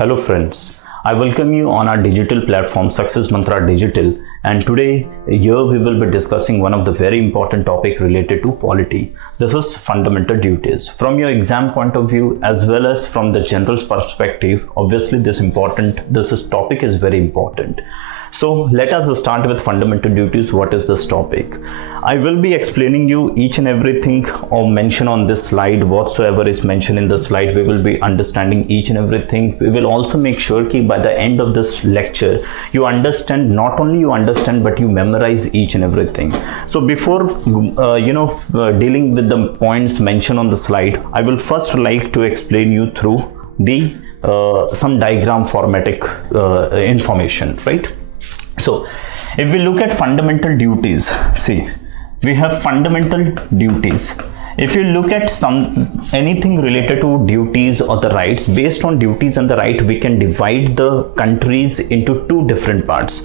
Hello friends, I welcome you on our digital platform Success Mantra Digital, and today here we will be discussing one of the very important topic related to polity. This is fundamental duties. From your exam point of view as well as from the general perspective, obviously this topic is very important. So let us start with fundamental duties. What is this topic? I will be explaining you each and everything or mention on this slide. Whatsoever is mentioned in the slide, we will be understanding each and everything. We will also make sure that by the end of this lecture, you understand, not only you understand, but you memorize each and everything. So before dealing with the points mentioned on the slide, I will first like to explain you through the some diagram formatic information, right? So if we look at fundamental duties, see, we have fundamental duties. If you look at anything related to duties or the rights, based on duties and the right, we can divide the countries into two different parts.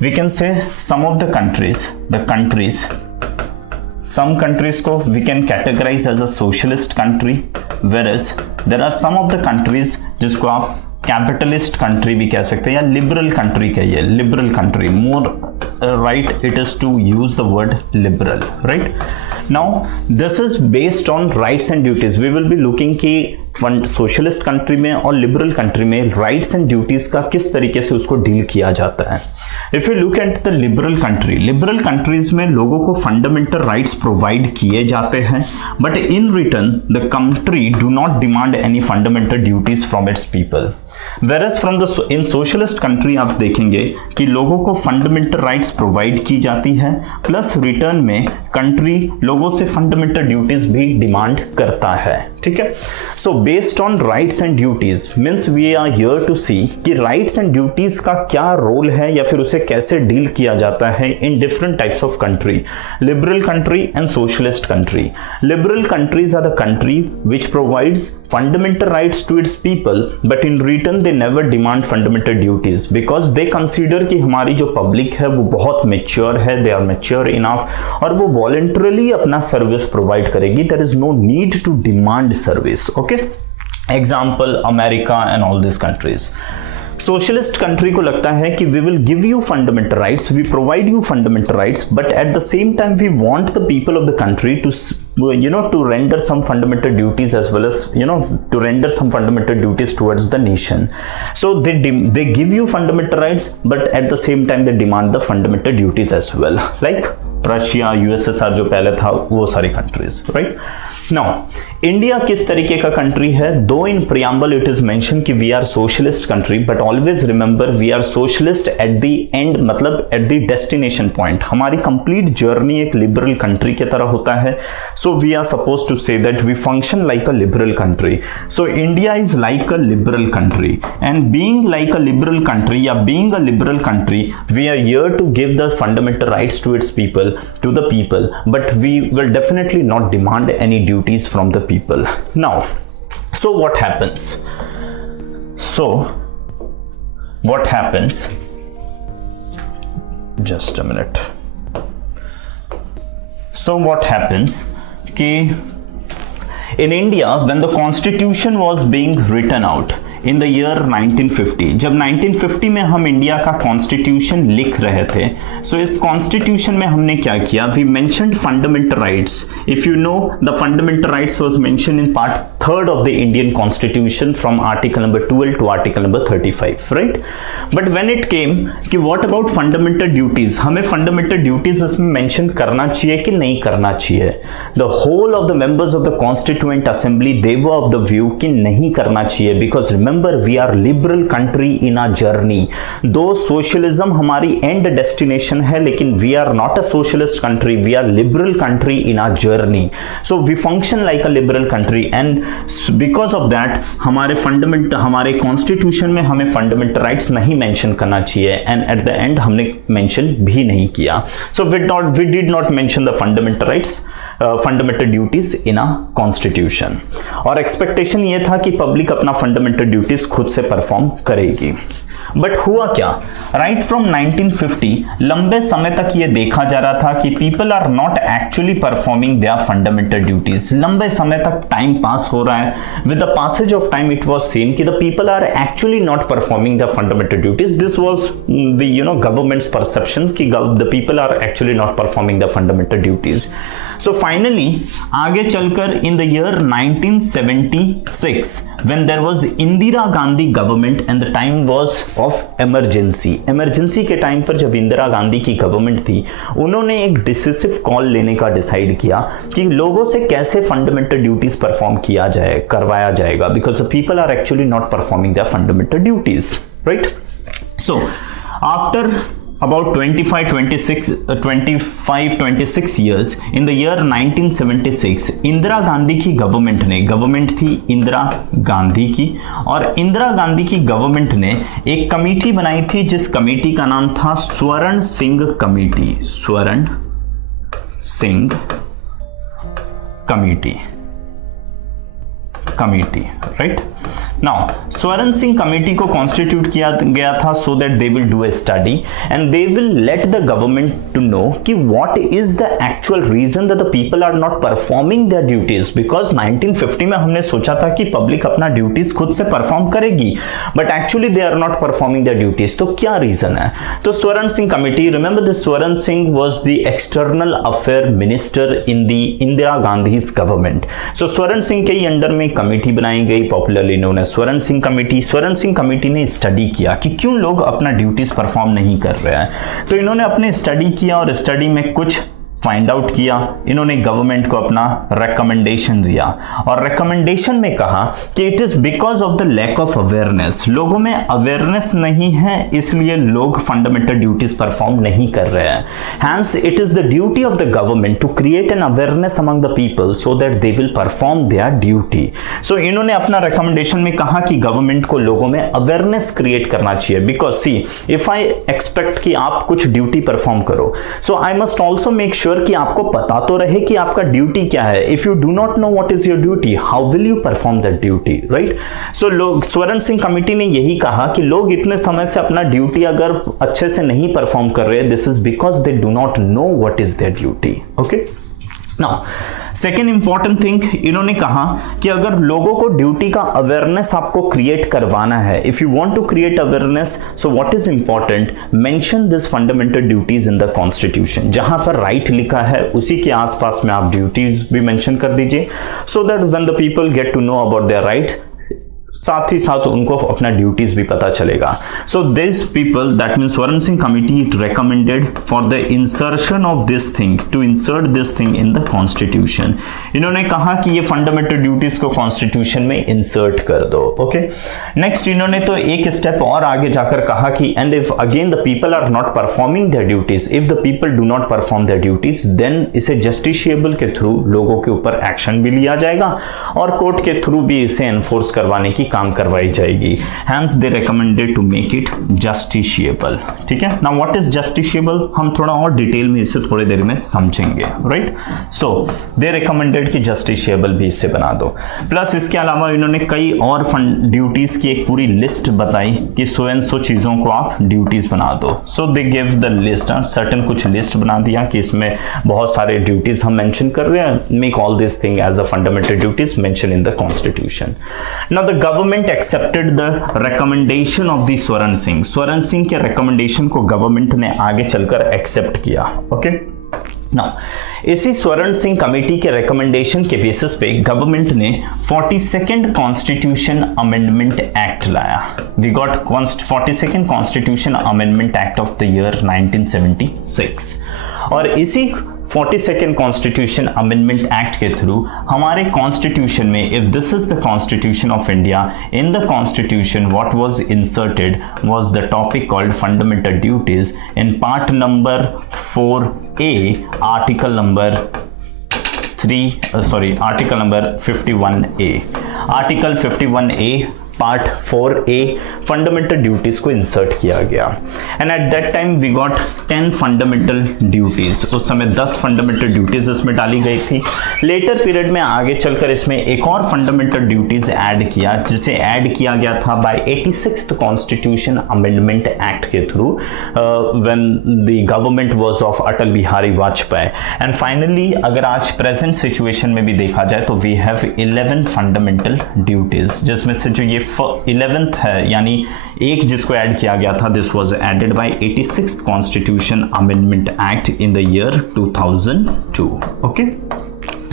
We can say some of the countries, some countries को we can categorize as a socialist country, whereas there are some of the countries जिसको आप capitalist country भी कह सकते हैं या liberal country कहिए, liberal country, more right it is to use the word liberal, right? Now this is based on rights and duties. We will be looking कि socialist country में और लिबरल कंट्री में राइट्स एंड ड्यूटीज का किस तरीके से उसको deal किया जाता है. If you look at the liberal country, liberal countries में लोगों को फंडामेंटल राइट्स प्रोवाइड किए जाते हैं, but in return the country do not demand any fundamental duties from its people. Whereas from the in socialist country आप देखेंगे कि लोगों को फंडामेंटल राइट्स प्रोवाइड की जाती है, प्लस रिटर्न में कंट्री लोगों से फंडामेंटल ड्यूटीज भी डिमांड करता है. ठीक है. So based on rights and duties means we are here to see कि राइट्स एंड ड्यूटीज का क्या रोल है या फिर उसे कैसे डील किया जाता है in different types of country, liberal country and socialist country. Liberal countries are the country which provides fundamental rights to its people, but in return they never demand fundamental duties because they consider कि हमारी जो public है वो बहुत mature है, they are mature enough और वो voluntarily अपना सर्विस प्रोवाइड करेगी. there is no need to demand service. okay, example America and all these countries. Socialist country को लगता है कि we will give you fundamental rights, we provide you fundamental rights, but at the same time we want the people of the country to to render some fundamental duties as well as to render some fundamental duties towards the nation. So they give you fundamental rights, but at the same time they demand the fundamental duties as well, like Russia, USSR जो पहले था वो सारी countries, right? Now India किस तरीके का country है? दो in preamble it is mention कि we are socialist country, but always remember we are socialist at the end, मतलब एट द डेस्टिनेशन पॉइंट. हमारी कंप्लीट जर्नी एक लिबरल कंट्री की तरह होता है. So we are suppose to say that we function like a liberal country. So India is like a liberal country, and being like a liberal country या being a liberal country we are here to give the fundamental rights to its people, to the people, but we will definitely not demand any duties from the people. Now, so what happens? Just a minute. So what happens कि in India when the constitution was being written out in the year 1950, जब 1950 में हम India का constitution लिख रहे थे, सो इस constitution में हमने क्या किया? We mentioned fundamental rights. If you know the fundamental rights was mentioned in part 3rd of the Indian constitution from article number 12 to article number 35, right? But when it came कि what about fundamental duties, हमें fundamental duties इसमें mention करना चाहिए कि नहीं करना चाहिए? The whole of the members of the constituent assembly they were of the view कि नहीं करना चाहिए, because remember we are liberal country in our journey. दो socialism हमारी end destination है, लेकिन we are not a socialist country, we are liberal country in our journey. So we function like a liberal country, and because of that हमारे constitution में हमें fundamental rights नहीं mention करना चाहिए, and at the end हमने mention भी नहीं किया. So we did not mention the fundamental rights, fundamental duties in a constitution. और एक्सपेक्टेशन ये था कि पब्लिक अपना फंडामेंटल ड्यूटीज खुद से परफॉर्म करेगी. बट हुआ क्या, राइट फ्रॉम 1950 लंबे समय तक ये देखा जा रहा था कि people are not actually performing their fundamental duties. लंबे समय तक टाइम पास हो रहा है, with the passage of time it was seen कि the people are actually not performing the fundamental duties. This was the government's perception कि the people are actually not performing the fundamental duties. So finally आगे चलकर in the year 1976 when there was Indira Gandhi government and the time was of emergency के time पर जब इंदिरा गांधी की government थी, उन्होंने एक डिसिसिव कॉल लेने का डिसाइड किया कि लोगों से कैसे फंडामेंटल ड्यूटीज परफॉर्म करवाया जाएगा, because the people are actually not performing the fundamental duties, right. So after about 25-26 years in the year 1976 Indira Gandhi की गवर्नमेंट थी इंदिरा गांधी की, और इंदिरा गांधी की गवर्नमेंट ने एक कमेटी बनाई थी जिस कमेटी का नाम था स्वर्ण सिंह कमेटी, राइट। नाउ स्वर्ण सिंह कमेटी को कॉन्स्टिट्यूट किया गया था so that they will do a study and they will let the government to know कि what is the actual reason that the people are not performing their duties, because 1950 में हमने सोचा था कि पब्लिक अपना ड्यूटीज खुद से perform करेगी, but actually they are not performing their duties. तो क्या रीजन है? तो स्वर्ण Singh committee, remember this Swaran Singh was the external affair minister in the Indira Gandhi's government. So Swaran Singh के ही अंडर में कमेटी बनाई गई, पॉपुलरली नोन एज स्वर्ण सिंह कमेटी। स्वर्ण सिंह कमेटी ने स्टडी किया कि क्यों लोग अपना ड्यूटीज परफॉर्म नहीं कर रहे हैं, तो इन्होंने अपने स्टडी किया और स्टडी में कुछ फाइंड आउट किया। इन्होंने गवर्नमेंट को अपना रिकमेंडेशन दिया और रिकमेंडेशन में कहा कि it is because of the lack of awareness, लोगों में अवेयरनेस नहीं है इसलिए लोग फंडामेंटल ड्यूटीज परफॉर्म नहीं कर रहे हैं। Hence it is the duty of the government to create an awareness among the people so that they will perform their duty. So इन्होंने अपना रिकमेंडेशन में कहा कि गवर्नमेंट को लोगों में अवेयरनेस क्रिएट करना चाहिए, because see if I expect कि आप कुछ ड्यूटी परफॉर्म करो, so I must also make sure कि आपको पता तो रहे कि आपका ड्यूटी क्या है। If you do not know what is your duty, how will you perform that duty, right. So लोग, स्वर्ण सिंह कमेटी ने यही कहा कि लोग इतने समय से अपना ड्यूटी अगर अच्छे से नहीं परफॉर्म कर रहे, this is because they do not know what is there duty. Okay, now second important thing, इन्होंने कहा कि अगर लोगों को ड्यूटी का अवेयरनेस आपको क्रिएट करवाना है, if you want to create awareness, so what is important, mention this fundamental duties in the constitution. जहां पर राइट लिखा है उसी के आसपास में आप ड्यूटीज भी मेंशन कर दीजिए, so that when the people get to know about their rights, साथ ही साथ उनको अपना ड्यूटीज भी पता चलेगा। So this people, that means Swaran Singh committee, it recommended for the insertion of this thing, to insert this thing in the constitution. इन्होंने कहा कि ये फंडामेंटल ड्यूटीज को कॉन्स्टिट्यूशन में इंसर्ट कर दो। ओके, नेक्स्ट इन्होंने तो एक स्टेप और आगे जाकर कहा कि and if again the people are not performing their duties, if the people do not perform their duties, then इसे जस्टिशिएबल के थ्रू लोगों के ऊपर एक्शन भी लिया जाएगा और कोर्ट के थ्रू भी इसे एनफोर्स करवाने की काम करवाई जाएगी। Hence they recommended to make it justiciable. ठीक है, नाउ व्हाट इज जस्टिशिएबल, हम थोड़ा और डिटेल में इसे थोड़ी देर में समझेंगे, राइट। सो दे रिकमेंडेड कि जस्टिशिएबल भी इसे बना दो। प्लस इसके अलावा इन्होंने कई और ड्यूटीज की एक पूरी लिस्ट बताई कि सो एंड सो चीजों को आप ड्यूटीज बना दो। So they give the list, certain कुछ लिस्ट बना दिया कि इसमें बहुत सारे ड्यूटीज हम मेंशन कर रहे हैं, make all this thing as a fundamental duties mention in the constitution. Now the government accepted the recommendation of the Swaran Singh. स्वर्ण सिंह के रिकमेंडेशन को गवर्नमेंट ने आगे चलकर एक्सेप्ट किया। ओके, नाउ इसी स्वर्ण सिंह कमेटी के रिकमेंडेशन के बेसिस पे गवर्नमेंट ने 42nd कॉन्स्टिट्यूशन अमेंडमेंट एक्ट लाया। We got 42nd constitution amendment act of the year 1976 और इसी 42nd कॉन्स्टिट्यूशन अमेंडमेंट एक्ट के थ्रू हमारे कॉन्स्टिट्यूशन में, if this is the constitution of India, in the constitution what was inserted was the topic called fundamental duties in part number 4A, article number 51A। Article 51A part 4A fundamental duties को insert किया गया and at that time we got 10 fundamental duties. उस समय 10 fundamental duties इसमें डाली गई थी। Letter period में आगे चलकर इसमें एक और फंडामेंटल ड्यूटीज ऐड किया, जिसे ऐड किया गया था by 86th constitution amendment act के through when the government was of Atal Bihari Vajpayee. And finally अगर आज प्रेजेंट सिचुएशन में भी देखा जाए तो वी हैव 11 फंडामेंटल ड्यूटीज, जिसमें से जो ये 11th है यानी एक जिसको ऐड किया गया था, this was added by 86th constitution amendment act in the year 2002। Okay,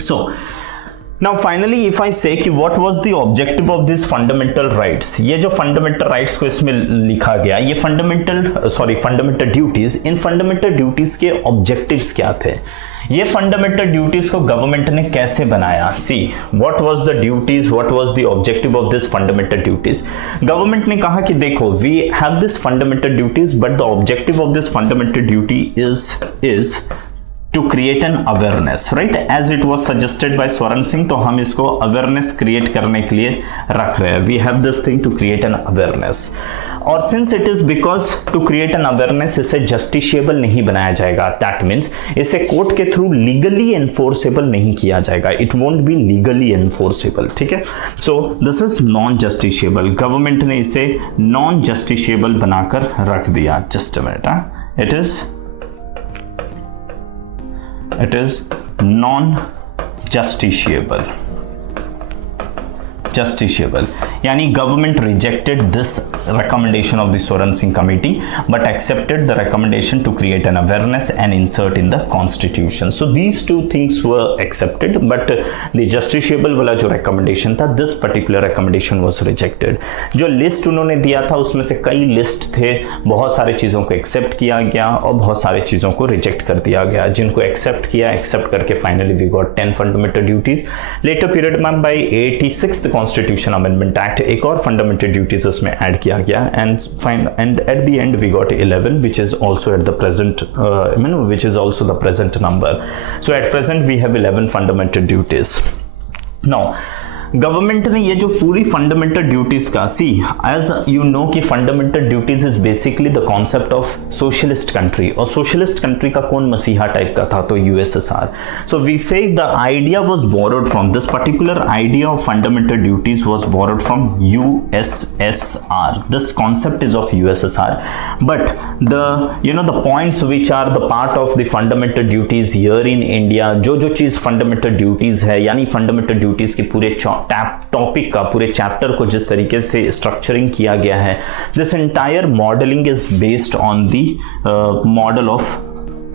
so now finally if I say कि what was the objective of these fundamental rights, ये जो fundamental rights को इसमें लिखा गया, ये fundamental duties, इन fundamental duties के objectives क्या थे, ये फंडामेंटल ड्यूटीज को गवर्नमेंट ने कैसे बनाया। See what was the duties, what was the objective of this fundamental duties. Government ने कहा कि देखो we have this fundamental duties but the objective of this fundamental duty is to create an awareness, right? As it was suggested by Swaran Singh, तो हम इसको awareness create करने के लिए रख रहे हैं। We have this thing to create an awareness, और since it is because to create an awareness, इसे justiciable नहीं बनाया जाएगा। That means इसे कोर्ट के थ्रू legally enforceable नहीं किया जाएगा। It won't be legally enforceable, ठीक है? So this is non-justiciable। Government ने इसे non-justiciable बनाकर रख दिया। Just a minute, it is non-justiciable, यानी government rejected this recommendation of the Swaran Singh committee but accepted the recommendation to create an awareness and insert in the constitution. So these two things were accepted but the justiciable वाला जो recommendation था, this particular recommendation was rejected. जो list उन्होंने दिया था उसमें से कई list थे, बहुत सारे चीज़ों को accept किया गया और बहुत सारे चीज़ों को reject कर दिया गया। जिनको accept किया, accept करके finally we got 10 fundamental duties. Later period में by 86th Constitution Amendment Act एक और fundamental duties इसमें add किया गया and at the end we got 11, which is also at the present which is also the present number. So at present we have 11 fundamental duties. Now government ने ये जो पूरी fundamental duties का, see as you know कि fundamental duties is basically the concept of socialist country, और socialist country का कौन मसीहा टाइप का था, तो USSR. So we say the idea was borrowed from this particular idea of fundamental duties was borrowed from USSR. This concept is of USSR but the points which are the part of the fundamental duties here in India, जो चीज fundamental duties है यानी fundamental duties के पूरे topic का, पूरे chapter को जिस तरीके से स्ट्रक्चरिंग किया गया है, this entire modelling is based on the model of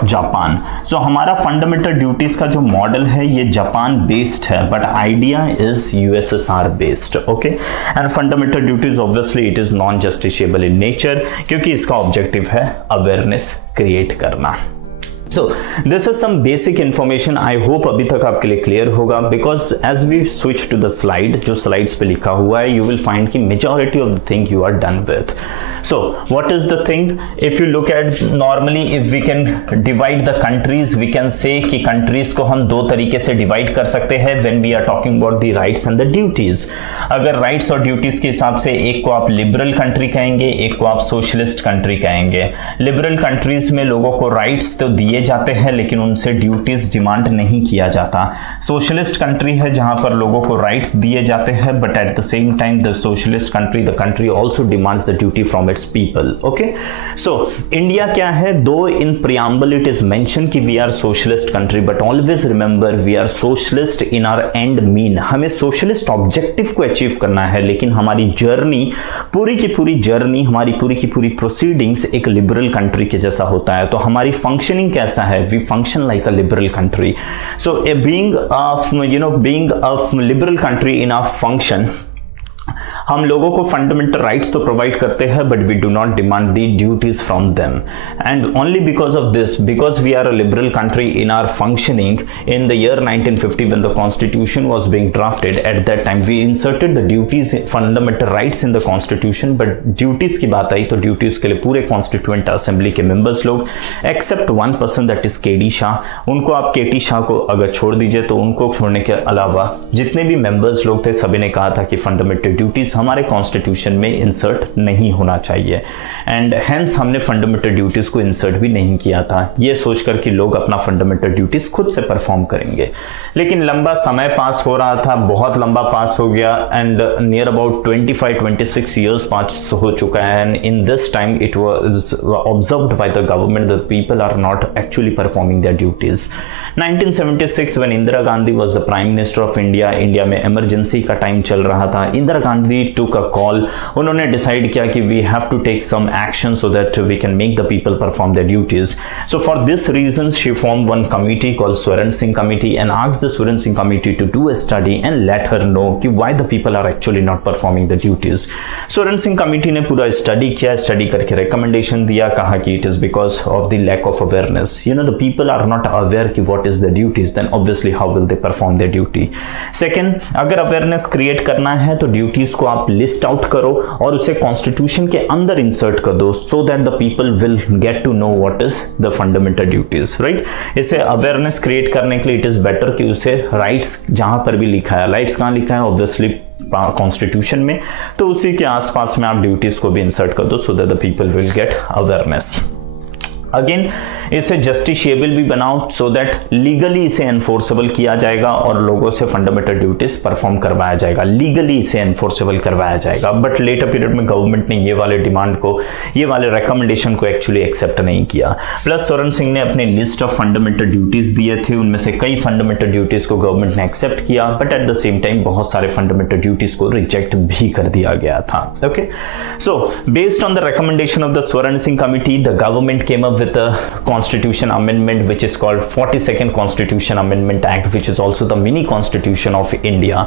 Japan. So हमारा फंडामेंटल ड्यूटीज का जो मॉडल है ये जापान बेस्ड है but idea is USSR based. Okay, and fundamental duties obviously it is non justiciable in nature, क्योंकि इसका objective है awareness create करना। So this is some basic information. I hope अभी तक आपके लिए क्लियर होगा, because as we switch to the slide, जो slides पे लिखा हुआ है, you will find कि majority of the thing you are done with. So what is the thing? If you look at normally, if we can divide the countries, we can say कि countries को हम दो तरीके से divide कर सकते हैं when we are talking about the rights and the duties. अगर rights और duties के हिसाब से एक को आप liberal country कहेंगे, एक को आप socialist country कहेंगे। liberal countries में लोगों को rights तो दिए जाते हैं लेकिन उनसे ड्यूटीज डिमांड नहीं किया जाता। सोशलिस्ट कंट्री है जहां पर लोगों को राइट्स दिए जाते हैं but at the same time the socialist country, the country also demands the duty from its people. Okay, so India क्या है, दो in preamble it is mention कि we are socialist country but always remember we are socialist in our end mean. हमें socialist objective को achieve करना है लेकिन हमारी जर्नी, पूरी की पूरी जर्नी, हमारी पूरी की पूरी प्रोसीडिंग्स एक लिबरल कंट्री के जैसा होता है। तो हमारी फंक्शनिंग कैसा है, we function like a liberal country. So being a liberal country in our function, हम लोगों को फंडामेंटल राइट्स तो प्रोवाइड करते हैं but we do not demand the duties from them, and only because of this, because we are a liberal country in our functioning in the year 1950 when the constitution was being drafted, at that time we inserted the duties, fundamental rights in the constitution, but duties की बात आई तो duties के लिए पूरे constituent assembly के members लोग except one person that is KD Shah, उनको आप केटी शाह को अगर छोड़ दीजिए तो उनको छोड़ने के अलावा जितने भी मेंबर्स लोग थे सभी ने कहा था कि फंडामेंटल ड्यूटीज हमारे कॉन्स्टिट्यूशन में इंसर्ट नहीं होना चाहिए एंड हेंस हमने फंडामेंटल ड्यूटीज को इंसर्ट भी नहीं किया था, ये सोचकर कि लोग अपना फंडामेंटल ड्यूटीज खुद से परफॉर्म करेंगे। लेकिन लंबा समय पास हो रहा था, बहुत लंबा पास हो गया and near about 25-26 years pass हो चुका है and in this time it was observed by the government that people are not actually performing their duties. 1976 when Indira Gandhi was the prime minister of India, India में emergency का time चल रहा था, Indira Gandhi took a call, उन्होंने decide किया कि we have to take some action so that we can make the people perform their duties. So for this reason she formed one committee called Swaran Singh Committee and asked the Swaran Singh Committee to do a study and let her know कि why the people are actually not performing the duties. Swaran Singh Committee ने पूरा study किया, study करके recommendation दिया, कहा कि it is because of the lack of awareness. You know, the people are not aware कि what is the duties, then obviously how will they perform their duty. Second, अगर awareness create करना है तो duties को आप list out करो और उसे constitution के अंदर insert कर दो so that the people will get to know what is the fundamental duties, right? इसे awareness create करने के लिए it is better कि उसे rights जहां पर भी लिखा है, rights कहां लिखा है obviously कॉन्स्टिट्यूशन में, तो उसी के आसपास में आप ड्यूटीज को भी इंसर्ट कर दो so that the people will get awareness. Again इसे जस्टिशिएबल भी बनाओ सो दैट लीगली इसे एनफोर्सेबल किया जाएगा और लोगों से फंडामेंटल ड्यूटीज परफॉर्म करवाया जाएगा, लीगली इसे एनफोर्सेबल करवाया जाएगा। बट लेटर पीरियड में गवर्नमेंट ने ये वाले डिमांड को, ये वाले रिकमेंडेशन को एक्चुअली एक्सेप्ट नहीं किया। प्लस स्वरण सिंह ने अपने लिस्ट ऑफ फंडामेंटल ड्यूटीज दिए थे, उनमें से कई फंडामेंटल ड्यूटीज को गवर्नमेंट ने एक्सेप्ट किया but at the same time बहुत सारे फंडामेंटल ड्यूटीज को रिजेक्ट भी कर दिया गया था। Okay, so based on the recommendation of the Swaran Singh committee the government came up with a constitution amendment which is called 42nd Constitution Amendment Act, which is also the mini constitution of India।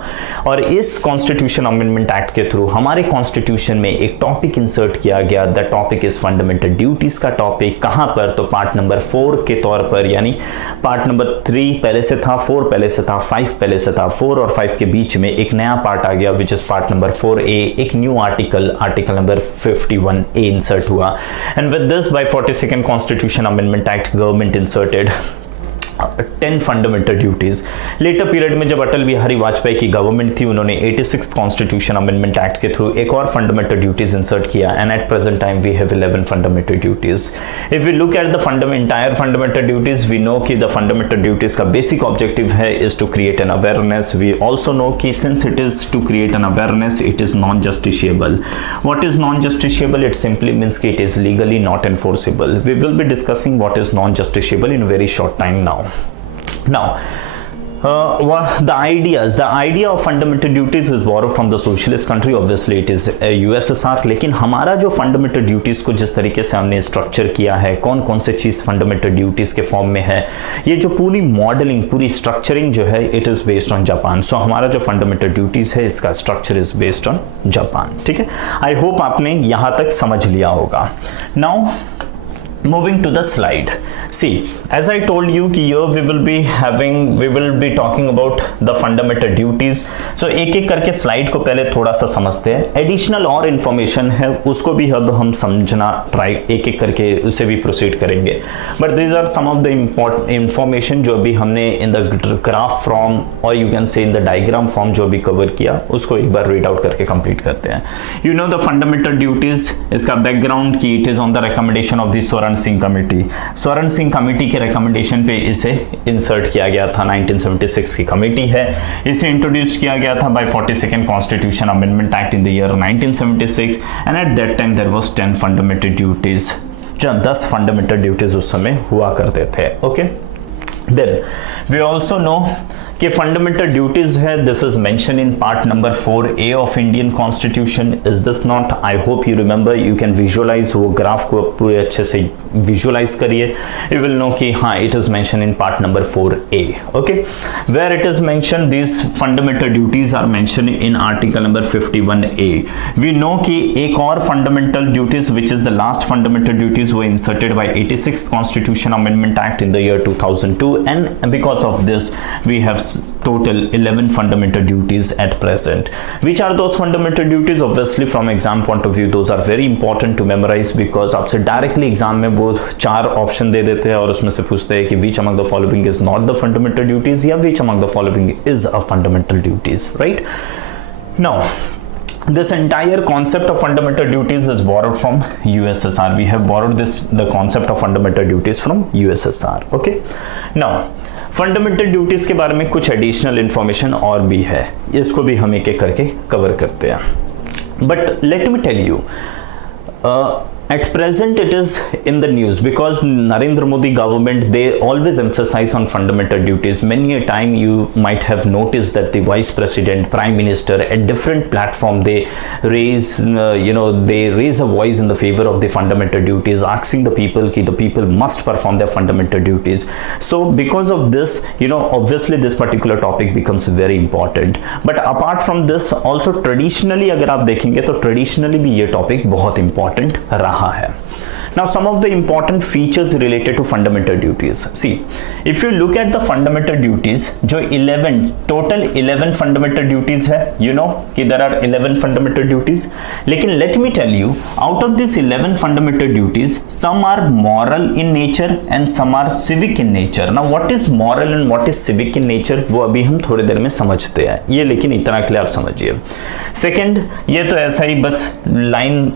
और इस Constitution Amendment Act के through हमारे constitution में एक topic insert किया गया, the topic is fundamental duties का topic. कहां पर? तो पार्ट नंबर 4 के तौर पर, यानी पार्ट नंबर 3 पहले से था, 4 पहले से था, 5 पहले से था, 4 और 5 के बीच में एक नया पार्ट आ गया which is part number 4A, एक new article number 51A insert हुआ and with this by 42nd Constitution Amendment Act government inserted 10 fundamental duties. Later period में जब अटल बिहारी वाजपेयी की गवर्नमेंट थी उन्होंने 86th कॉन्स्टिट्यूशन अमेंडमेंट एक्ट के थ्रू एक और फंडामेंटल ड्यूटीज इंसर्ट किया and at present time we have 11 fundamental duties. If we look at the entire fundamental duties we know कि द फंडामेंटल ड्यूटीज का बेसिक ऑब्जेक्टिव है is to create an awareness. We also know कि since it is to create an awareness it is non justiciable. What is non justiciable? It simply means कि it is legally not enforceable. We will be discussing what is non justiciable in a very short time now the idea of fundamental duties is borrowed from the socialist country, obviously it is USSR। लेकिन हमारा जो fundamental duties को जिस तरीके से हमने structure किया है, कौन कौन से चीज fundamental duties के फॉर्म में है, ये जो पूरी मॉडलिंग, पूरी स्ट्रक्चरिंग जो है it is based on Japan. So हमारा जो fundamental duties है इसका structure is based on Japan. ठीक है, आई होप आपने यहां तक समझ लिया होगा। Now moving to the slide, see as I told you कि here we will be talking about the fundamental duties। so एक एक करके स्लाइड को पहले थोड़ा सा समझते हैं। एडिशनल और इंफॉर्मेशन है उसको भी अब हम समझना ट्राई एक एक करके उसे भी प्रोसीड करेंगे, but these are some of the important information जो अभी हमने इन द ग्राफ फॉर्म और यू कैन से इन द डायग्राम फॉर्म जो भी कवर किया उसको एक बार रीड आउट करके कंप्लीट करते हैं। You know the fundamental duties, इसका बैकग्राउंड की it is on the recommendation of the Swaran Singh committee. Swaran Singh committee के रिकमेंडेशन पे इसे इंसर्ट किया गया था। 1976 की कमेटी है, इसे इंट्रोड्यूस किया गया था by 42nd constitution amendment act in the year 1976 and at that time there was 10 fundamental duties. 10 fundamental duties उस समय हुआ करते थे। Okay, then we also know कि फंडामेंटल ड्यूटीज है, this is mention in part number 4A of Indian constitution. Is this not? I hope you remember, you can visualize, वो graph को पूरे अच्छे से विजुअलाइज करिए, यू विल नो कि हाँ it is mention in part number 4A। Okay, where it is mention this fundamental duties are mention in article number 51A। We know कि एक और fundamental duties which is the last fundamental duties वो inserted by 86th constitution amendment act in the year 2002 and because of this we have total 11 fundamental duties at present. Which are those fundamental duties? Obviously from exam point of view those are very important to memorize because आपसे directly exam में वो 4 option दे देते हैं और उसमें से पूछते हैं कि which among the following is not the fundamental duties या which among the following is a fundamental duties, right? Now this entire concept of fundamental duties is borrowed from USSR. We have borrowed the concept of fundamental duties from USSR. Okay, now fundamental duties के बारे में कुछ additional information और भी है, इसको भी हम एक एक करके कवर करते हैं. But let me tell you, at present it is in the news because Narendra Modi government, they always emphasize on fundamental duties. Many a time you might have noticed that the vice president, prime minister, at different platform they raise they raise a voice in the favor of the fundamental duties, asking the people must perform their fundamental duties. So because of this, obviously this particular topic becomes very important. But apart from this also traditionally अगर आप देखेंगे तो traditionally भी ये topic बहुत important रहा है. Now some of the important features related to fundamental duties. See, if you look at the fundamental duties, जो 11 fundamental duties है, कि there are 11 fundamental duties. लेकिन let me tell you, out of these 11 fundamental duties, some are moral in nature and some are civic in nature. Now what is moral and what is civic in nature, वो अभी हम थोड़ी देर में समझते हैं. ये लेकिन इतना के लिए आप समझिए. सेकेंड, ये तो ऐसा ही बस लाइन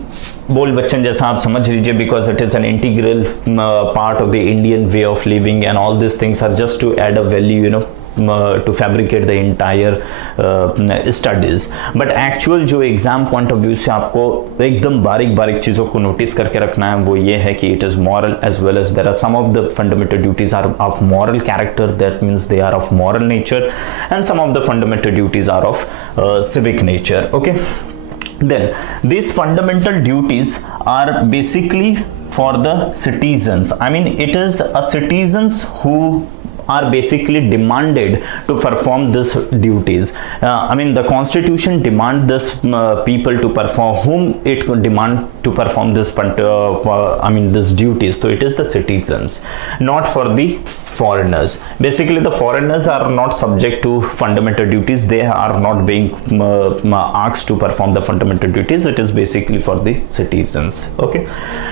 बोल बच्चन जैसा आप समझ लीजिए, because it is an integral part of the Indian way of living and all this things are just to add a value to fabricate the entire studies. But actual जो exam point of view से आपको एकदम बारीक बारीक चीज़ों को notice करके रखना है वो ये है कि it is moral as well as there are some of the fundamental duties are of moral character, that means they are of moral nature, and some of the fundamental duties are of civic nature. Okay, then these fundamental duties are basically for the citizens. I mean, it is a citizens who are basically demanded to perform this duties. I mean, the constitution demand this people to perform, whom it could demand to perform this this duties. So it is the citizens, not for the foreigners. Basically the foreigners are not subject to fundamental duties, they are not being asked to perform the fundamental duties. It is basically for the citizens. Okay,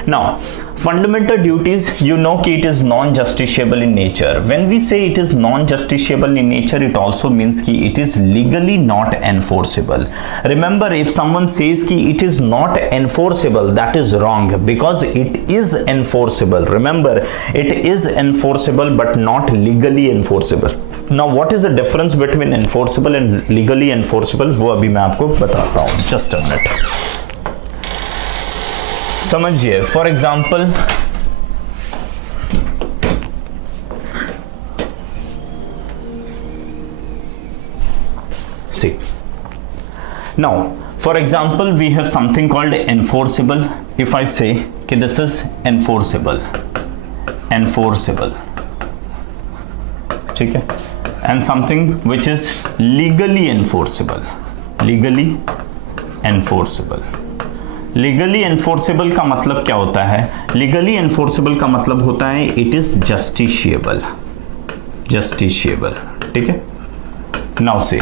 now fundamental duties, कि it is non-justiciable in nature. When we say it is non-justiciable in nature, it also means कि it is legally not enforceable. Remember, if someone says कि it is not enforceable, that is wrong, because it is enforceable. Remember, it is enforceable but not legally enforceable. Now what is the difference between enforceable and legally enforceable, वो अभी मैं आपको बताता हूँ. Just a minute. समझिए, for example see, now for example we have something called enforceable. If I say कि this is enforceable, ठीक है, and something which is legally enforceable. Legally enforceable का मतलब क्या होता है? लीगली एनफोर्सेबल का मतलब होता है इट इज जस्टिशिएबल. ठीक है. नाउ से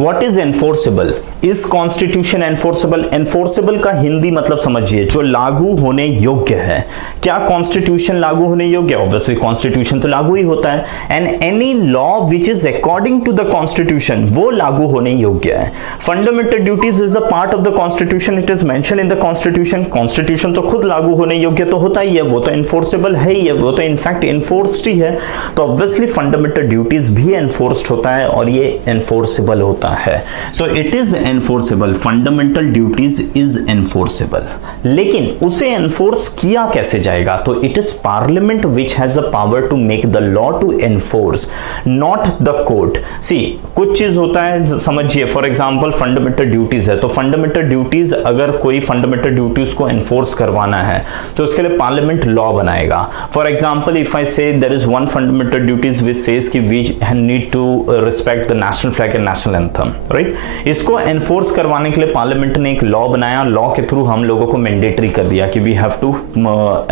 what is enforceable? Is constitution enforceable? Enforceable का हिंदी मतलब समझिए, जो लागू होने योग्य है. क्या कॉन्स्टिट्यूशन लागू होने योग्य? ऑब्वियसली कॉन्स्टिट्यूशन तो लागू ही होता है. And any law which is according to the constitution, वो लागू होने योग्य है. Fundamental duties is the part of the constitution, it is mention in the constitution. Constitution तो खुद लागू होने योग्य तो होता ही है, वो तो एनफोर्सेबल है ही है, वो तो इनफैक्ट एनफोर्स्ड ही है. तो ऑब्वियसली फंडामेंटल ड्यूटीज भी एनफोर्स्ड होता है और ये एनफोर्सेबल होता है. So it is enforceable. Fundamental duties is enforceable. लेकिन उसे एनफोर्स किया कैसे जाएगा? तो it is parliament which has a power to make the law to enforce, not the court. See, कुछ चीज होता है, समझिए, फॉर एग्जांपल फंडामेंटल ड्यूटीज है, तो फंडामेंटल ड्यूटीज अगर कोई फंडामेंटल ड्यूटीज को एनफोर्स करवाना है तो उसके लिए पार्लियामेंट लॉ बनाएगा. For example if I say there is one fundamental duties which says कि we need to respect the national flag and national anthem, right. इसको एनफोर्स करवाने के लिए पार्लियामेंट ने एक लॉ बनाया. लॉ के थ्रू हम लोगों को मैंडेटरी कर दिया कि we have to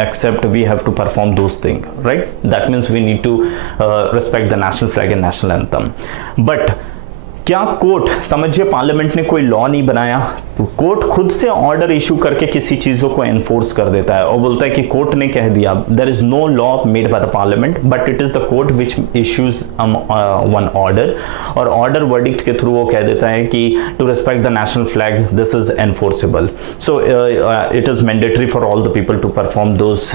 accept, we have to perform those thing, right. That means we need to respect the national flag and national anthem. But क्या कोर्ट, समझिए पार्लियामेंट ने कोई लॉ नहीं बनाया, कोर्ट खुद से ऑर्डर इशू करके किसी चीजों को एनफोर्स कर देता है और बोलता है कि कोर्ट ने कह दिया, there is no law made by the parliament but it is the court which issues one order, और ऑर्डर वर्डिक्ट के थ्रू वो कह देता है कि to respect the national flag this is enforceable, so it is mandatory for all the people to perform those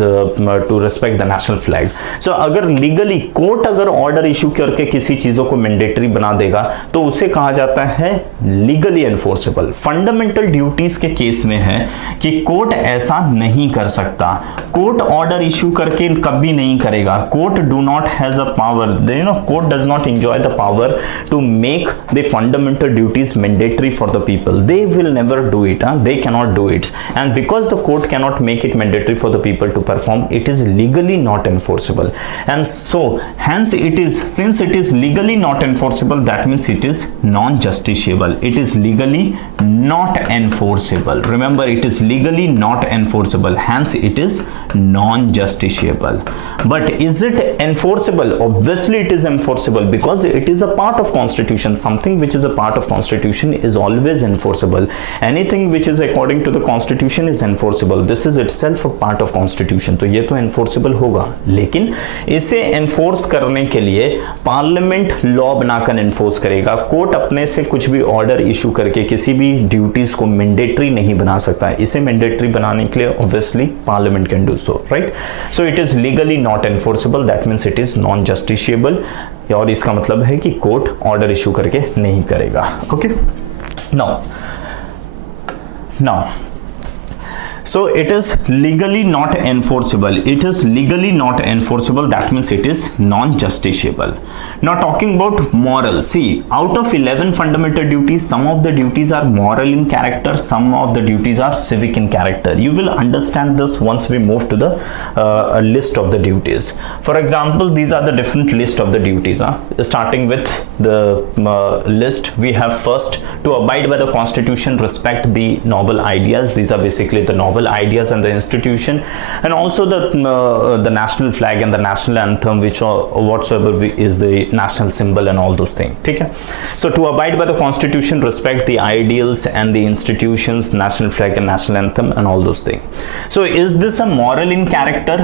to respect the national flag. So अगर legally court अगर order issue करके किसी चीजों को मैंडेटरी बना देगा तो उसे कहा जाता है लीगली एनफोर्सेबल। फंडामेंटल ड्यूटीज के केस में है कि कोर्ट ऐसा नहीं कर सकता, कोर्ट ऑर्डर इशू करके कभी नहीं करेगा, court do not has a power, you know, court does not enjoy the power to make the fundamental duties mandatory for the people, they will never do it, they cannot do it, and because the court cannot make it mandatory for the people to perform, it is legally not enforceable, and so hence it is, since it is legally not enforceable, that means it is non-justiciable, it is legally not enforceable, remember it is legally not enforceable, hence it is non-justiciable. But is it enforceable? Obviously it is enforceable because it is a part of constitution, something which is a part of constitution is always enforceable, anything which is according to the constitution is enforceable, this is itself a part of constitution, तो ये तो enforceable होगा, लेकिन इसे enforce करने के लिए parliament law बनाकर enforce करेगा, कोर्ट अपने से कुछ भी ऑर्डर इशू करके किसी भी ड्यूटीज को मैंडेटरी नहीं बना सकता, इसे मैंडेटरी बनाने के लिए obviously parliament can do so, right. So it is legally not enforceable, that means it is non justiciable, और इसका मतलब है कि कोर्ट ऑर्डर इशू करके नहीं करेगा। Okay, now so it is legally not enforceable, it is legally not enforceable, that means it is non-justiciable. Now talking about moral, see, out of 11 fundamental duties, some of the duties are moral in character, some of the duties are civic in character. You will understand this once we move to the list of the duties. For example, these are the different list of the duties, starting with the list. We have first, to abide by the constitution, respect the noble ideas, these are basically the noble ideas and the institution, and also the national flag and the national anthem, which whatsoever is the national symbol and all those things, ठीक है। So to abide by the constitution, respect the ideals and the institutions, national flag and national anthem and all those things. So is this a moral in character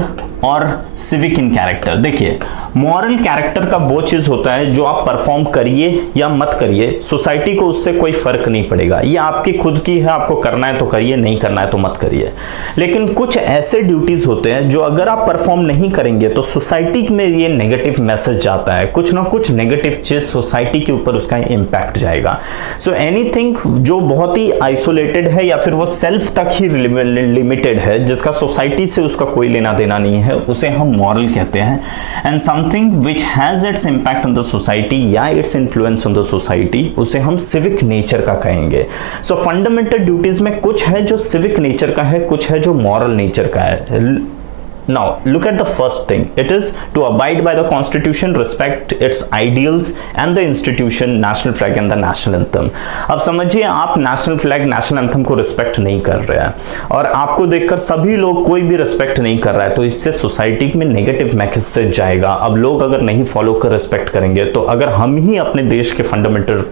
or civic in character? देखिए, moral character का वो चीज होता है जो आप perform करिए या मत करिए, सोसाइटी को उससे कोई फर्क नहीं पड़ेगा, ये आपकी खुद की है, आपको करना है तो करिए, नहीं करना है तो मत करिए। लेकिन कुछ ऐसे ड्यूटीज होते हैं जो अगर आप परफॉर्म नहीं करेंगे तो सोसाइटी में ये नेगेटिव मैसेज जाता है, कुछ ना कुछ नेगेटिव चीज सोसाइटी के ऊपर उसका इम्पैक्ट जाएगा। सो एनीथिंग जो बहुत ही आइसोलेटेड है या फिर वो सेल्फ तक ही लिमिटेड है, जिसका सोसाइटी से उसका कोई लेना देना नहीं है, उसे हम मॉरल कहते हैं। And something which has its impact on the society या its influence on the society, उसे हम सिविक नेचर का कहेंगे। सो फंडामेंटल ड्यूटीज में कुछ है जो सिविक नेचर का है, कुछ है जो मॉरल नेचर का है। Now look at the first thing, it is to abide by the constitution, respect its ideals and the institution, national flag and the national anthem। अब समझिए, आप national flag, national anthem को respect नहीं कर रहे हैं और आपको देखकर सभी लोग, कोई भी रिस्पेक्ट नहीं कर रहा है, तो इससे सोसाइटी में नेगेटिव मैसेज जाएगा। अब लोग अगर नहीं फॉलो कर रिस्पेक्ट करेंगे, तो अगर हम ही अपने देश के fundamental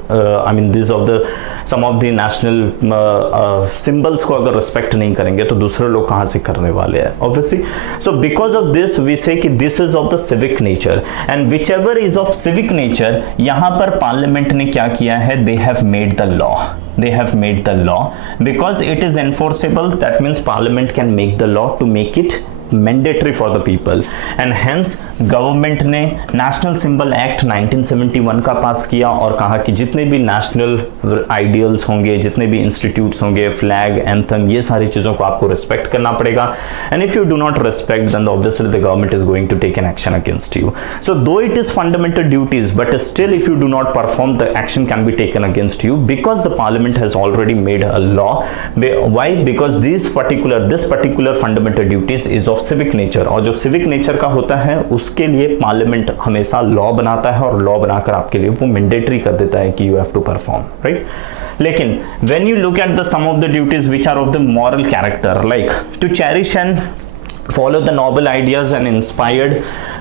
I mean this of the some of the national symbols को अगर रिस्पेक्ट नहीं करेंगे तो दूसरे लोग कहाँ से करने वाले हैं, obviously. So because of this we say कि this is of the civic nature, and whichever is of civic nature, यहाँ पर पार्लियामेंट ने क्या किया है, they have made the law, they have made the law because it is enforceable, that means parliament can make the law to make it mandatory for the people, and hence government ने national symbol act 1971 का पास किया और कहा कि जितने भी national ideals होंगे, जितने भी इंस्टीट्यूट्स होंगे, फ्लैग, एंथम, ये सारी चीज़ों को आपको रिस्पेक्ट करना पड़ेगा, and if you do not respect then obviously the government is going to take an action against you. So though it is fundamental duties, but still if you do not perform the action can be taken against you because the parliament has already made a law. Why? Because this particular fundamental duties is of civic nature, और जो civic nature का होता है उसके लिए parliament हमेशा law बनाता है और लॉ बनाकर आपके लिए वो मैंडेटरी कर देता है कि you have to perform, right. लेकिन when you look at the some of the duties which are of the moral character, like to cherish and follow the noble ideas and inspired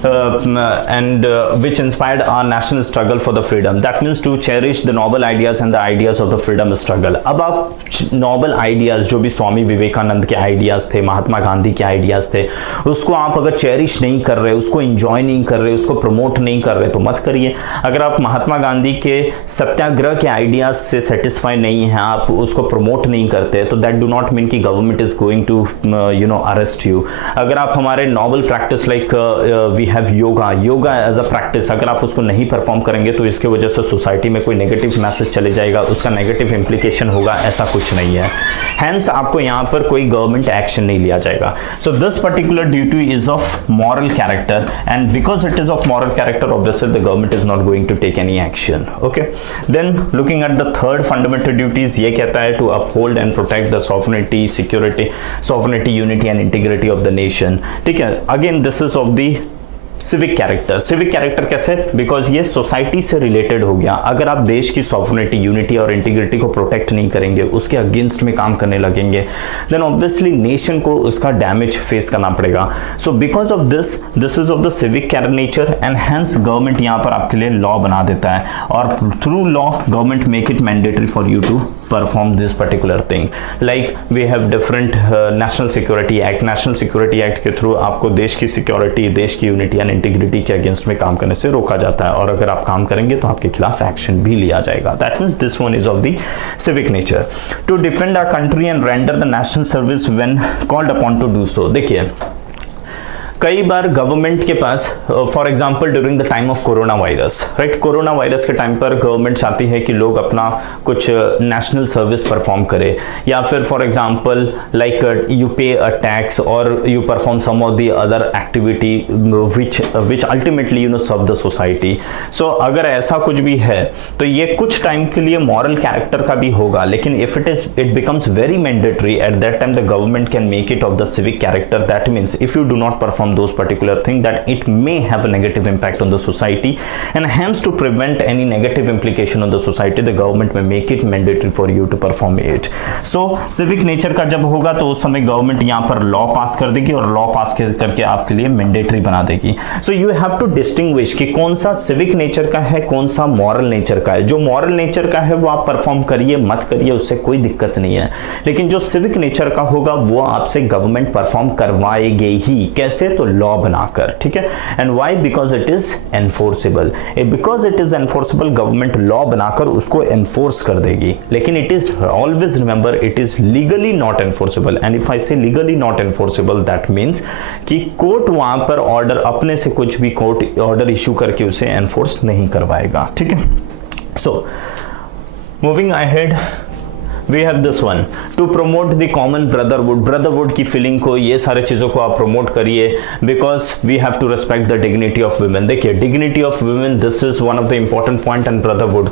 and which inspired our national struggle for the freedom. That means to cherish the noble ideas and the ideas of the freedom struggle. अब आप noble ideas जो भी स्वामी विवेकानंद के ideas थे, महात्मा गांधी के ideas थे, उसको आप अगर चेरिश नहीं कर रहे, उसको एंजॉय नहीं कर रहे, उसको प्रमोट नहीं कर रहे तो मत करिए. अगर आप महात्मा गांधी के सत्याग्रह के आइडियाज से सेटिस्फाई नहीं है, आप उसको प्रमोट नहीं करते, तो दैट डू नॉट मीन कि government is going to arrest you. अगर आप हमारे noble practice like we have yoga as a practice, अगर आप उसको नहीं परफॉर्म करेंगे तो इसके वजह से सोसाइटी में कोई नेगेटिव मैसेज चले जाएगा, उसका नेगेटिव इंप्लीकेशन होगा, ऐसा कुछ नहीं है. हेंस आपको यहाँ पर कोई गवर्नमेंट एक्शन नहीं लिया जाएगा. So this particular duty is of moral character, and because it is of moral character obviously the government is not going to take any action. Okay, then looking at the third fundamental duties, ये कहता है to uphold and protect the sovereignty, security, sovereignty, unity and integrity of the nation. ठीक है, again this is of the civic character. Civic character कैसे? Because ये society से related हो गया. अगर आप देश की सॉवरेनिटी, यूनिटी और इंटीग्रिटी को प्रोटेक्ट नहीं करेंगे, उसके अगेंस्ट में काम करने लगेंगे, देन ऑब्वियसली नेशन को उसका डैमेज फेस करना पड़ेगा. So because of this is of the civic nature, and hence government यहाँ पर आपके लिए लॉ बना देता है, और through law government make it mandatory for you to perform this particular thing. Like we have different national security act. National security act के through आपको देश की सिक्योरिटी, देश की यूनिटी एंड इंटीग्रिटी के अगेंस्ट में काम करने से रोका जाता है, और अगर आप काम करेंगे तो आपके खिलाफ एक्शन भी लिया जाएगा. That means this one is of the civic nature. To defend our country and render the national service when called upon to do so. देखिए, कई बार गवर्नमेंट के पास, for example during the time of corona virus, right, corona virus के time पर government चाहती है कि लोग अपना कुछ नेशनल सर्विस परफॉर्म करें, या फिर for example like you pay a tax और you perform some of the other activity which ultimately serve the society. So अगर ऐसा कुछ भी है तो ये कुछ टाइम के लिए मॉरल कैरेक्टर का भी होगा, लेकिन if it becomes very mandatory, eight that time the government can make it of the civic character. That means if you do not perform those particular thing, that it may have a negative impact on the society, and hence to prevent any negative implication on the society, the government may make it mandatory for you to perform it. So civic nature का जब होगा तो उस समय government यहाँ पर law पास कर देगी, और लॉ पास करके आपके लिए मैंडेटरी बना देगी. So you have to distinguish कि कौन सा सिविक नेचर का है, कौन सा मॉरल नेचर का है. जो मॉरल नेचर का है वो आप परफॉर्म करिए, मत करिए, उससे कोई दिक्कत नहीं है, लेकिन जो सिविक नेचर का होगा वो आपसे गवर्नमेंट परफॉर्म करवाएगी ही. कैसे? तो लॉ बनाकर. ठीक है, and why? Because it is enforceable. Because it is enforceable, government law बनाकर उसको एनफोर्स कर देगी, लेकिन it is always remember it is legally not enforceable. And if I say legally not enforceable, that means कि court वहां पर order अपने से कुछ भी कोर्ट ऑर्डर इशू करके उसे एनफोर्स नहीं करवाएगा. ठीक है, so moving ahead, we have this one, to promote the common brotherhood की फीलिंग को, ये सारे चीज़ों को आप प्रमोट करिए, because we have to respect the dignity of women. देखिए, dignity of women, this is one of the important point. And brotherhood,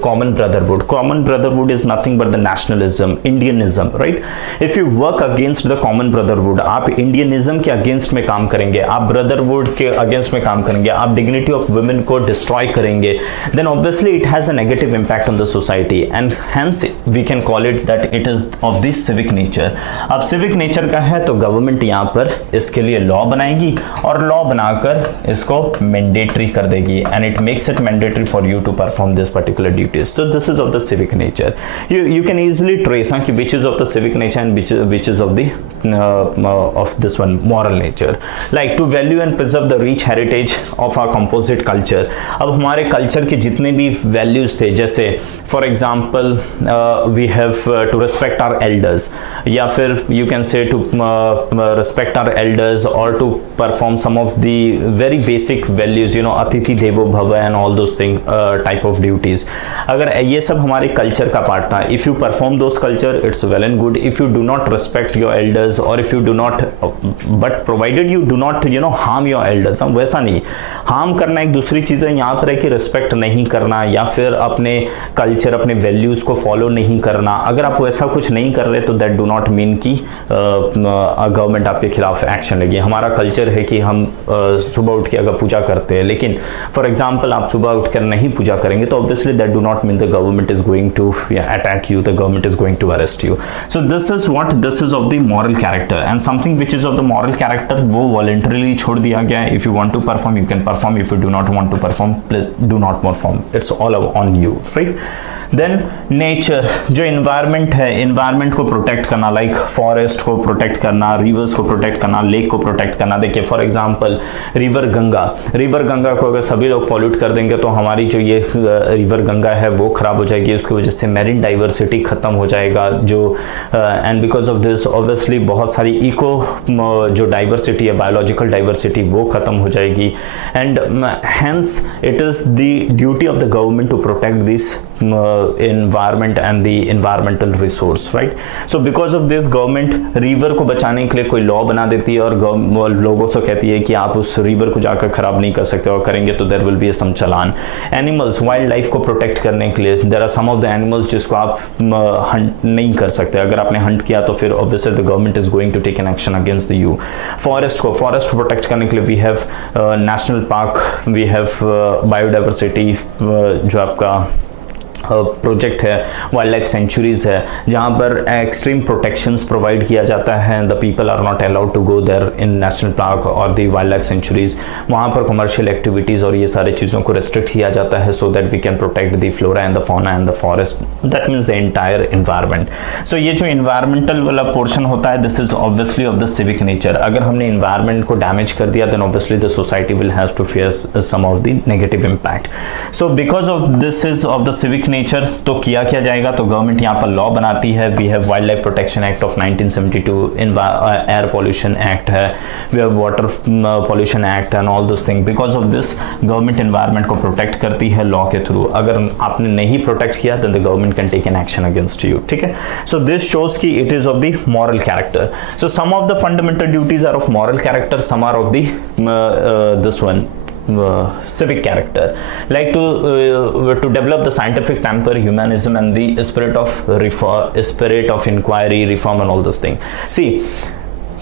common brotherhood is nothing but the nationalism, Indianism, right. If you work against the common brotherhood, आप Indianism के against में काम करेंगे, आप brotherhood के against में काम करेंगे, आप डिग्निटी ऑफ वुमेन को डिस्ट्रॉय करेंगे, then obviously it has a negative impact on the society, and hence we can call it that it is of this civic nature. अब सिविक नेचर का है तो गवर्नमेंट यहाँ पर इसके लिए लॉ बनाएगी, और लॉ बनाकर इसको मैंडेटरी कर देगी, and it makes it mandatory for you to perform this particular duties. So this is of the civic nature. You can easily trace कि which is of the civic nature and which is of the of this one moral nature. Like to value and preserve the rich heritage of our composite culture. अब हमारे culture के जितने भी values थे, जैसे for example we have to respect our elders, या फिर you can say to respect our elders, और to perform some of the very basic values, अतिथि देवो भव and all those thing type of duties. अगर ये सब हमारे कल्चर का पार्ट था, if you perform those culture, it's well and good. If you do not respect your elders, और if you do not, but provided you do not harm your elders. हम वैसा नहीं, हार्म करना एक दूसरी चीज़ है, यहाँ पर है कि रिस्पेक्ट नहीं करना, या फिर अपने कल्चर, अपने वैल्यूज को फॉलो नहीं करना. अगर आप आप वैसा कुछ नहीं कर रहे तो दैट डू नॉट मीन कि गवर्नमेंट आपके खिलाफ एक्शन लेगी। हमारा कल्चर है कि हम सुबह उठ के अगर पूजा करते हैं, लेकिन फॉर एग्जाम्पल आप सुबह उठकर नहीं पूजा करेंगे तो obviously that do not mean the government is going to attack you, the government is going to arrest you. So this is of the moral character, and something which is of the moral character वो voluntarily छोड़ दिया गया है। If you want to perform you can perform, if you do not want to perform do not perform, it's all on you, right. Then nature, जो environment है, environment को protect करना, like forest को protect करना, reverse को protect करना, lake को protect करना। देखिए फॉर एग्जांपल रिवर गंगा को अगर सभी लोग पॉल्यूट कर देंगे तो हमारी जो ये रिवर गंगा है वो खराब हो जाएगी, उसकी वजह से मैरीन डाइवर्सिटी खत्म हो जाएगा जो and because of this obviously बहुत सारी इको जो डाइवर्सिटी है, बायोलॉजिकल डाइवर्सिटी वो खत्म हो जाएगी, and hence it is the duty of the government to protect this environment and the environmental resource, right? So because of this government river को बचाने के लिए कोई लॉ बना देती है और लोगों से कहती है कि आप उस रिवर को जाकर खराब नहीं कर सकते, और करेंगे तो देयर विल बी सम चालान। एनिमल्स, वाइल्ड लाइफ को प्रोटेक्ट करने के लिए there are some of the animals जिसको आप हंट नहीं कर सकते, अगर आपने हंट किया तो फिर obviously the government is going to take an action against the you. Forest को प्रोटेक्ट करने के लिए we have national park, we have biodiversity जो आपका प्रोजेक्ट है, वाइल्ड लाइफ सेंचुरीज है जहाँ पर एक्सट्रीम प्रोटेक्शंस प्रोवाइड किया जाता है, the people are not allowed to go there in national park और द वाइल्ड लाइफ सेंचुरीज। वहाँ पर कमर्शियल एक्टिविटीज़ और ये सारे चीज़ों को रेस्ट्रिक्ट किया जाता है so that we can protect the flora and the fauna and the forest, that means the entire environment. So ये जो इन्वायरमेंटल वाला पोर्शन होता है this is obviously of the civic nature. अगर हमने इन्वायरमेंट को डैमेज कर दिया then obviously the society will have to face some of the negative impact. So because of this is of the civic nature तो किया क्या जाएगा, तो गवर्नमेंट यहाँ पर लॉ बनाती है। We have wild life protection act of 1972, air pollution act है, we have water pollution act and all this thing. Because of this government environment को प्रोटेक्ट करती है लॉ के थ्रू। अगर आपने नहीं प्रोटेक्ट किया then the government can take an action against you, ठीक है। सो दिस शोज कि it is of the moral character. So some of the fundamental duties are of moral character, some are of the this one civic character, like to develop the scientific temper, humanism and the spirit of inquiry, reform and all those things. See,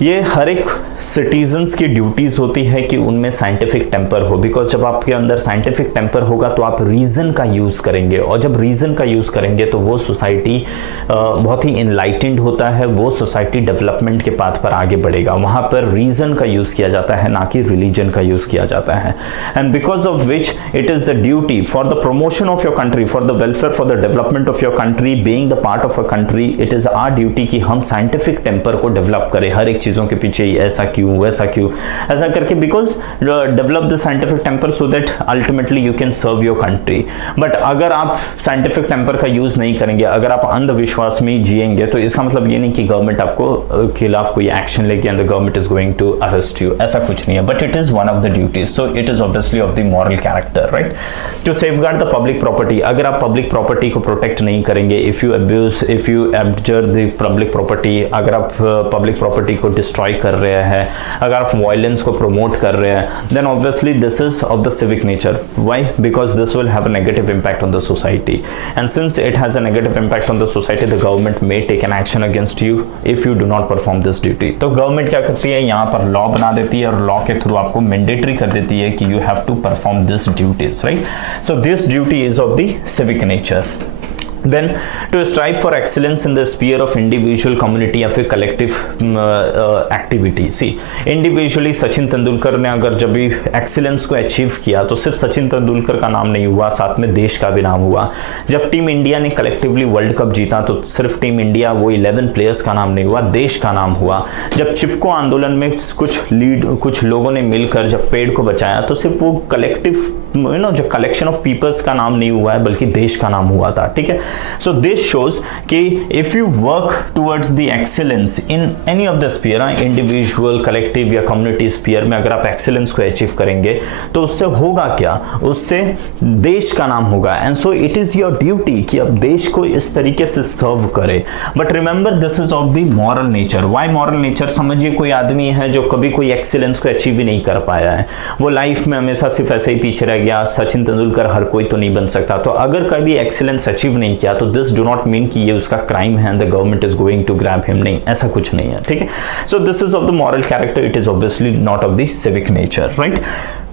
ये हर एक citizens की duties होती है कि उनमें scientific temper हो, because जब आपके अंदर साइंटिफिक टेम्पर होगा तो आप रीज़न का यूज़ करेंगे, और जब रीज़न का यूज़ करेंगे तो वो सोसाइटी बहुत ही इनलाइटेंड होता है, वो सोसाइटी डेवलपमेंट के पाथ पर आगे बढ़ेगा। वहाँ पर रीज़न का यूज़ किया जाता है, ना कि रिलीजन का यूज़ किया जाता है। And because of which it is the duty for the promotion of your country, for the welfare, for the development of your country, being the part of a country, it is our duty कि हम scientific temper को develop करें। हर एक चीज़ों के पीछे ऐसा क्यों, वैसा क्यों, ऐसा करके, because develop the scientific temper so that ultimately you can serve your country. But अगर आप साइंटिफिक टेम्पर का यूज नहीं करेंगे, अगर आप अंधविश्वास में जिएंगे, तो इसका मतलब ये नहीं कि गवर्नमेंट आपको खिलाफ कोई एक्शन लेगी and the government is going to arrest you, ऐसा कुछ नहीं है। But it is one of the duties, so it is obviously of the moral character, right. To safeguard the public property, अगर आप पब्लिक प्रॉपर्टी को protect नहीं करेंगे, if you observe the public property, अगर आप पब्लिक प्रॉपर्टी को destroy कर रहे हैं, अगर आप वायलेंस को प्रमोट कर रहे हैं, then obviously this is of the civic nature. Why? Because this will have a negative impact on the society, and since it has a negative impact on the society the government may take an action against you if you do not perform this duty. तो government क्या करती है, यहाँ पर law बना देती है और लॉ के थ्रू आपको मैंडेटरी कर देती है कि you have to perform this duties, right. So this duty is of the civic nature. Then to strive for excellence in the sphere of individual, community या फिर collective activity. See, individually Sachin Tendulkar ने अगर जब भी excellence को achieve किया तो सिर्फ सचिन तेंदुलकर का नाम नहीं हुआ, साथ में देश का भी नाम हुआ। जब टीम इंडिया ने collectively वर्ल्ड कप जीता तो सिर्फ टीम इंडिया वो 11 प्लेयर्स का नाम नहीं हुआ, देश का नाम हुआ। जब चिपको आंदोलन में कुछ लोगों ने मिलकर जब पेड़ को बचाया तो सिर्फ वो कलेक्टिव जो कलेक्शन ऑफ पीपल्स का नाम नहीं हुआ है बल्कि देश का नाम हुआ था, ठीक है। सो दिस शोज कि if you work towards the excellence in any of the sphere, individual, collective या कम्युनिटी स्फीयर में अगर आप एक्सीलेंस को अचीव करेंगे तो उससे होगा क्या, उससे देश का नाम होगा। And so it is your duty कि अब देश को इस तरीके से सर्व करे। But remember this is of the moral nature. Why moral nature? समझिए कोई आदमी है जो कभी कोई एक्सीलेंस को अचीव ही नहीं कर पाया है, वो लाइफ में हमेशा सिर्फ ऐसे ही पीछे रह गया। सचिन तेंदुलकर हर कोई तो नहीं बन सकता, तो अगर कभी एक्सीलेंस अचीव नहीं किया किया तो दिस डू नॉट मीन कि ये उसका क्राइम है and the government is going to grab him, नहीं, ऐसा कुछ नहीं है, ठीक है। So this is of the moral character, it is obviously not of the civic nature, right.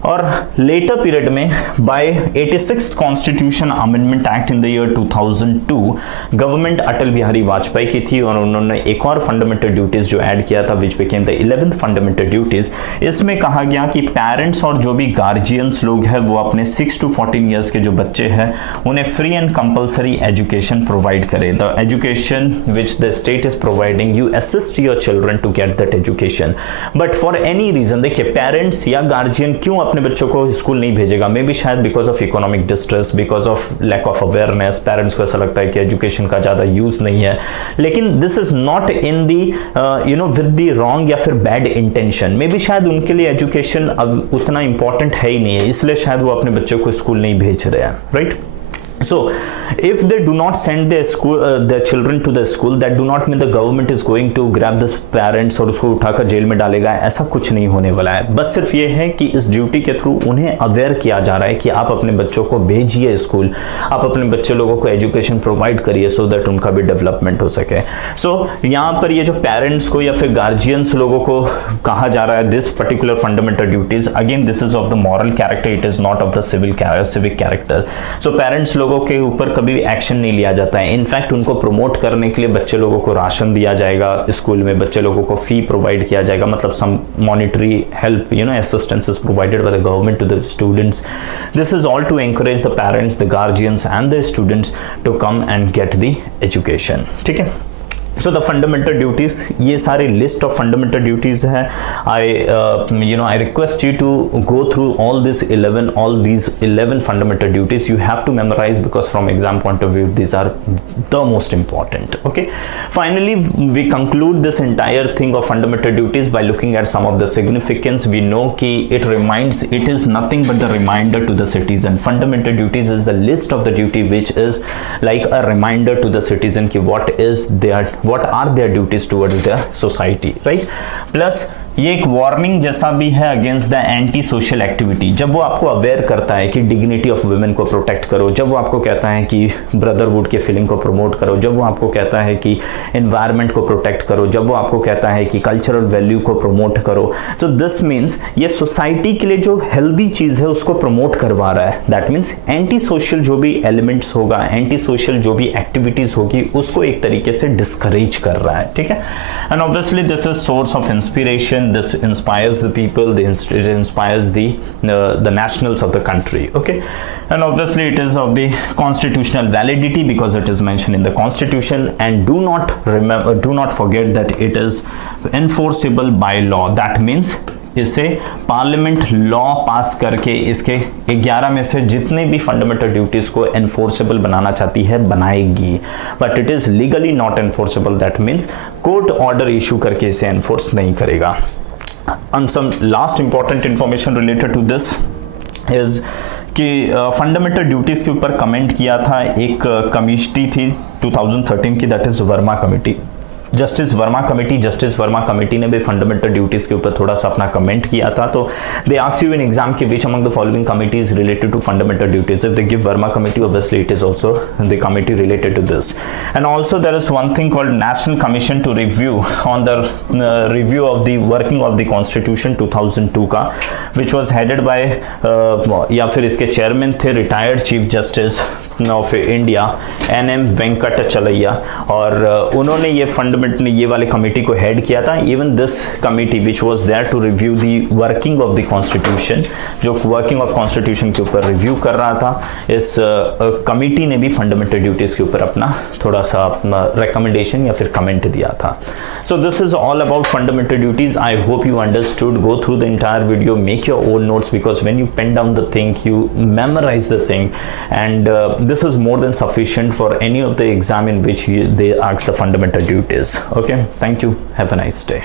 और लेटर पीरियड में by 86th constitution amendment act in the year 2002 government Atal Bihari Vajpayee की थी और उन्होंने एक और फंडामेंटल ड्यूटीज जो ऐड किया था which became the 11th fundamental duties. इसमें कहा गया कि पेरेंट्स और जो भी गार्जियंस लोग हैं वो अपने 6 to 14 ईयर्स के जो बच्चे हैं उन्हें free and compulsory education provide करें। The education which the state is providing, you assist your children to get that education. But for any reason, देखिए पेरेंट्स या गार्जियन क्यों अपने बच्चों को स्कूल नहीं भेजेगा, मे बी शायद because of economic distress, because of lack of awareness, parents को ऐसा लगता है कि एजुकेशन का ज्यादा यूज नहीं है। लेकिन this is not in the with the wrong या फिर बैड इंटेंशन, मे बी शायद उनके लिए एजुकेशन अब उतना इंपॉर्टेंट है ही नहीं है, इसलिए शायद वो अपने बच्चों को स्कूल नहीं भेज रहे हैं, right. So if they do not send their children to the school, that do not mean the government is going to grab this parents और उसको उठाकर जेल में डालेगा, ऐसा कुछ नहीं होने वाला है। बस सिर्फ ये है कि इस ड्यूटी के थ्रू उन्हें अवेयर किया जा रहा है कि आप अपने बच्चों को भेजिए स्कूल, आप अपने बच्चे लोगों को एजुकेशन प्रोवाइड करिए सो दैट उनका भी डेवलपमेंट हो सके। सो यहाँ पर ये जो पेरेंट्स को या फिर गार्जियंस लोगों को कहा जा रहा है this particular fundamental duties, again this is of the moral character, it is not of the civic character. So parents लोगों के ऊपर कभी भी एक्शन नहीं लिया जाता है। इनफैक्ट उनको प्रमोट करने के लिए बच्चे लोगों को राशन दिया जाएगा स्कूल में, बच्चे लोगों को फी प्रोवाइड किया जाएगा, मतलब some monetary help assistance is provided by the government to the students. This is all to encourage the parents, the guardians and the students to come and get the education, ठीक है। So the fundamental duties, ये सारे list of fundamental duties है। I request you to go through all these 11 fundamental duties, you have to memorise because from exam point of view these are the most important, okay. Finally we conclude this entire thing of fundamental duties by looking at some of the significance. We know कि it reminds, it is nothing but the reminder to the citizen. Fundamental duties is the list of the duty which is like a reminder to the citizen कि what are their duties towards their society, right? Plus ये एक warning जैसा भी है against the anti social activity. जब वो आपको aware करता है कि डिग्निटी ऑफ वुमेन को प्रोटेक्ट करो, जब वो आपको कहता है कि ब्रदरहुड के फीलिंग को प्रमोट करो, जब वो आपको कहता है कि एनवायरनमेंट को प्रोटेक्ट करो, जब वो आपको कहता है कि कल्चरल वैल्यू को प्रमोट करो, तो दिस मीन्स ये सोसाइटी के लिए जो हेल्दी चीज है उसको प्रमोट करवा रहा है। दैट मीन्स एंटी सोशल जो भी एलिमेंट्स होगा, एंटी सोशल जो भी एक्टिविटीज होगी उसको एक तरीके से डिस्करेज कर रहा है, ठीक है। And obviously this is source of inspiration, this inspires the people, it inspires the nationals of the country, okay. And obviously it is of the constitutional validity because it is mentioned in the constitution, and do not forget that it is enforceable by law. That means इसे parliament law पास करके इसके 11 में से जितने भी fundamental duties को enforceable बनाना चाहती है बनाएगी, but it is legally not enforceable. That means court order issue करके इसे एनफोर्स नहीं करेगा। And some last important information related to this is कि फंडामेंटल ड्यूटीज के ऊपर कमेंट किया था एक कमिटी थी 2013 की, that is Verma committee. Justice Verma committee ने भी फंडामेंटल ड्यूटीज के ऊपर थोड़ा सा अपना कमेंट किया था। तो they ask you in exam कि which among the following committee is related to fundamental duties. If they give Verma committee, obviously it is also the committee related to this. And also there is one thing called national commission to review on the review of the working of the constitution 2002 का, which was headed by या फिर इसके chairman थे retired chief justice of India NM Venkatachaliah, और उन्होंने ये fundamental ये वाले कमेटी को हेड किया था। Even this committee which was there to review the working of the constitution, जो वर्किंग ऑफ कॉन्स्टिट्यूशन के ऊपर रिव्यू कर रहा था, इस कमेटी ने भी फंडामेंटल ड्यूटीज के ऊपर अपना थोड़ा सा रिकमेंडेशन या फिर कमेंट दिया था। So this is all about fundamental duties. I hope you understood. Go through the entire video, make your own notes, because when you pen down the thing, you memorize the thing, and this is more than sufficient for any of the exam in which they ask the fundamental duties. Okay, thank you. Have a nice day.